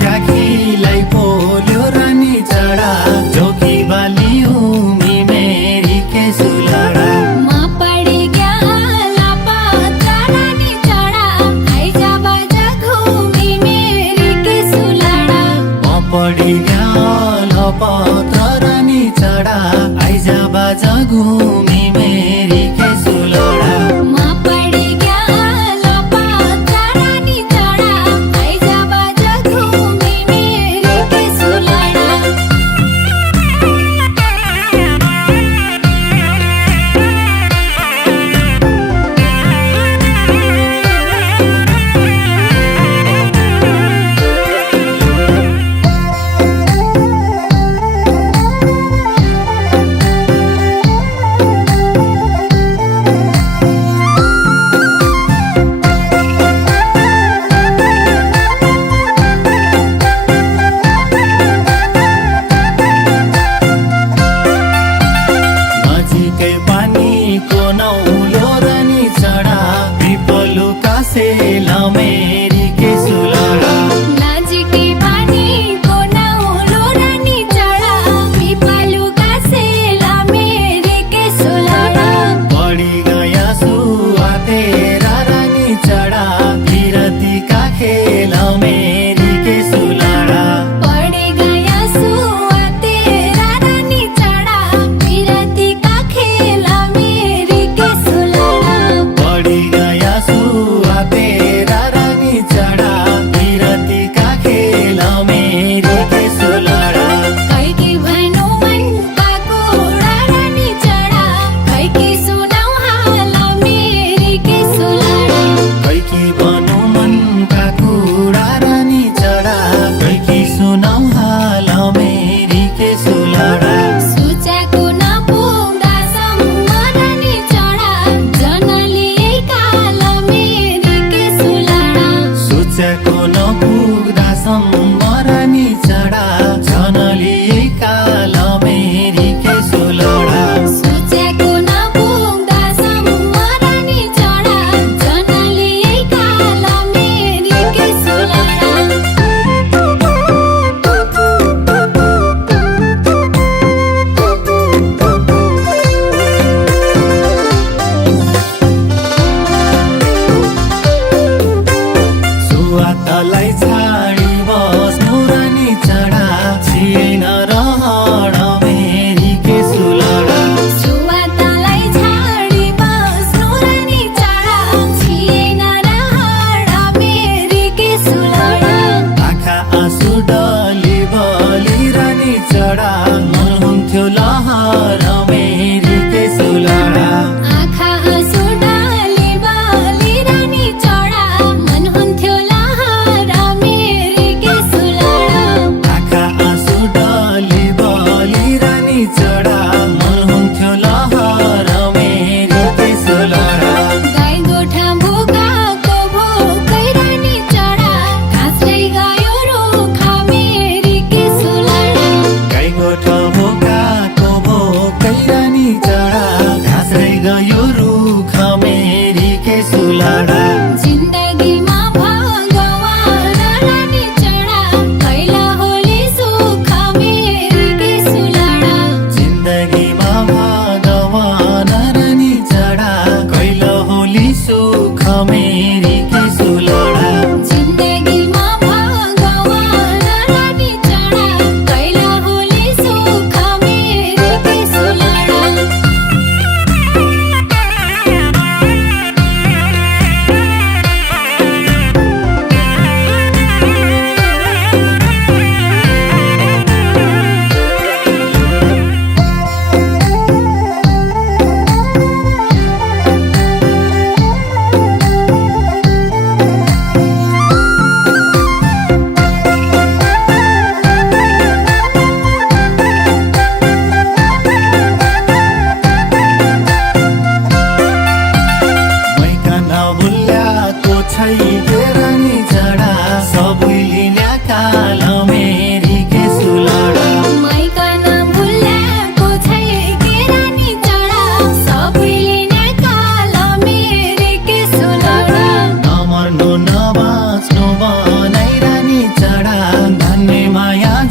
क्या खिलाई पोल्यो रानी चढ़ा जोगी बाली उमी मेरी के सुलड़ा माँ पड़ी गया लापता रानी चढ़ा आई जा बाजा घूमी मेरी के सुलड़ा माँ पड़ी गया लापता रानी चढ़ा आई जा बाजा घूमी मेरी के सुलड़ा माँ पड़ी गया लापता रानी चढ़ा आई जा बाजा घूमी मेरी के सुलड़ा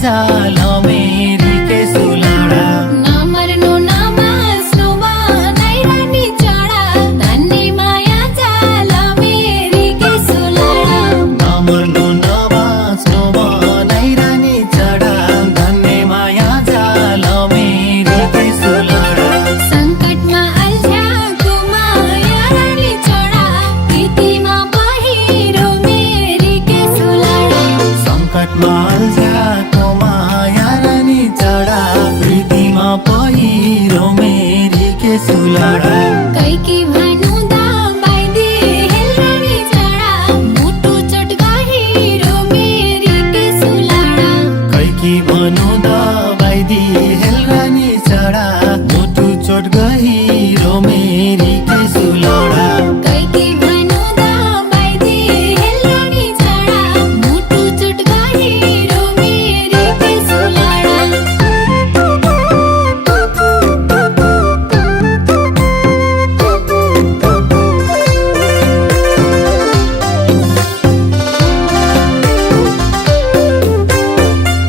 जाल मेरी के सुलडा नमर्नु नमास्नु बनाइरहने चढा धन्ने माया जाल मेरी के सुलडा नमर्नु नबाच्नु बनाइरहने चढा धन्ने माया जाल मेरी के सुलडा सङ्कटमा अल्झ्याएको माया रानी चढा प्रीतिमा पहिरो मेरी के सुलडा सङ्कटमा अल्झ्याएको माया रानी चढा प्रीतिमा पहिरो मेरी के सुलडा कैकी भन्नु दबाइदे हेल्रानी चढा मुटु चोट गहिरो मेरी के सुलडा कैकी भनु दबाइदी हेलरानी चढा मुटु चोट गहिरो मेरी के सुलडा कैकी भन्नु दबाइदे हेल्रानी चढा मुटु चोट गहिरो मेरी के सुलडा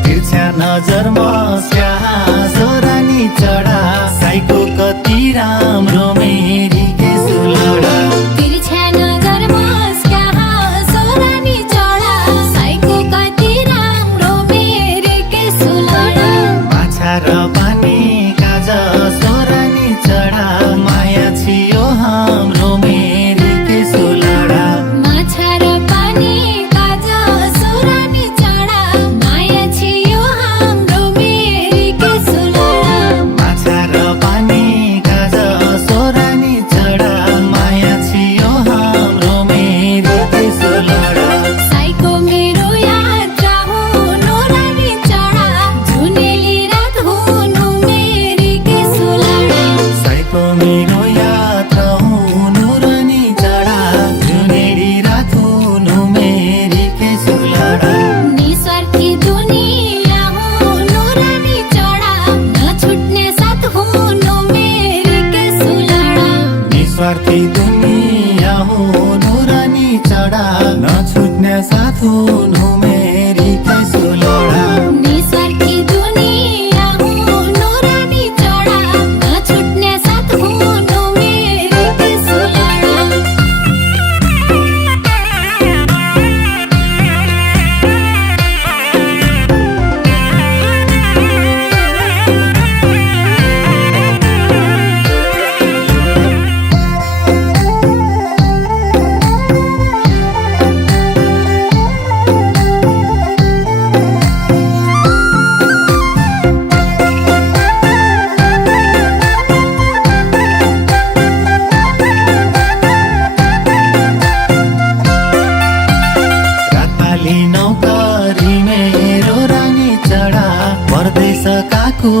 तिर्छा नजरमा स्याहासो रानी चढा साइको कति राम्रो मेरी के सुलडा तिर्छा नजरमा स्याहासो रानी चढा साइको कति राम्रो मेरी के सुलडा माछा र पानी काज सोरानी चढा माया छियो हाम्रो मेरी के सुलडा माछा र पानी काज सोरानी चढा माया छियो हाम्रो मेरी के सुलडा माछा र पानी काज सोरानी चढा माया छियो हाम्रो मेरी के सुलडा साइको मेरो यात्रा हुनु रानी चढा जुनेली रात हुनु मेरी के सुलडा साइको मेरो यात्रा हुनु रानी चढा जुनेरी रात हुनु मेरी के सुलडा निस्वार्थी दुनिया हुनु रानी चढा नछुट्ने साथ हुनु मेरी के सुलडा निस्वार्थी दुनिया हुनु रानी चढा नछुट्ने साथ हुनु मेरी के सुलडा निस्वार्थी दुनिया हुनु रानी चढा नछुट्ने साथ हुनु मेरी के सुलडा रातपाली नौकरी मेरो रानी चढा परदेश काकु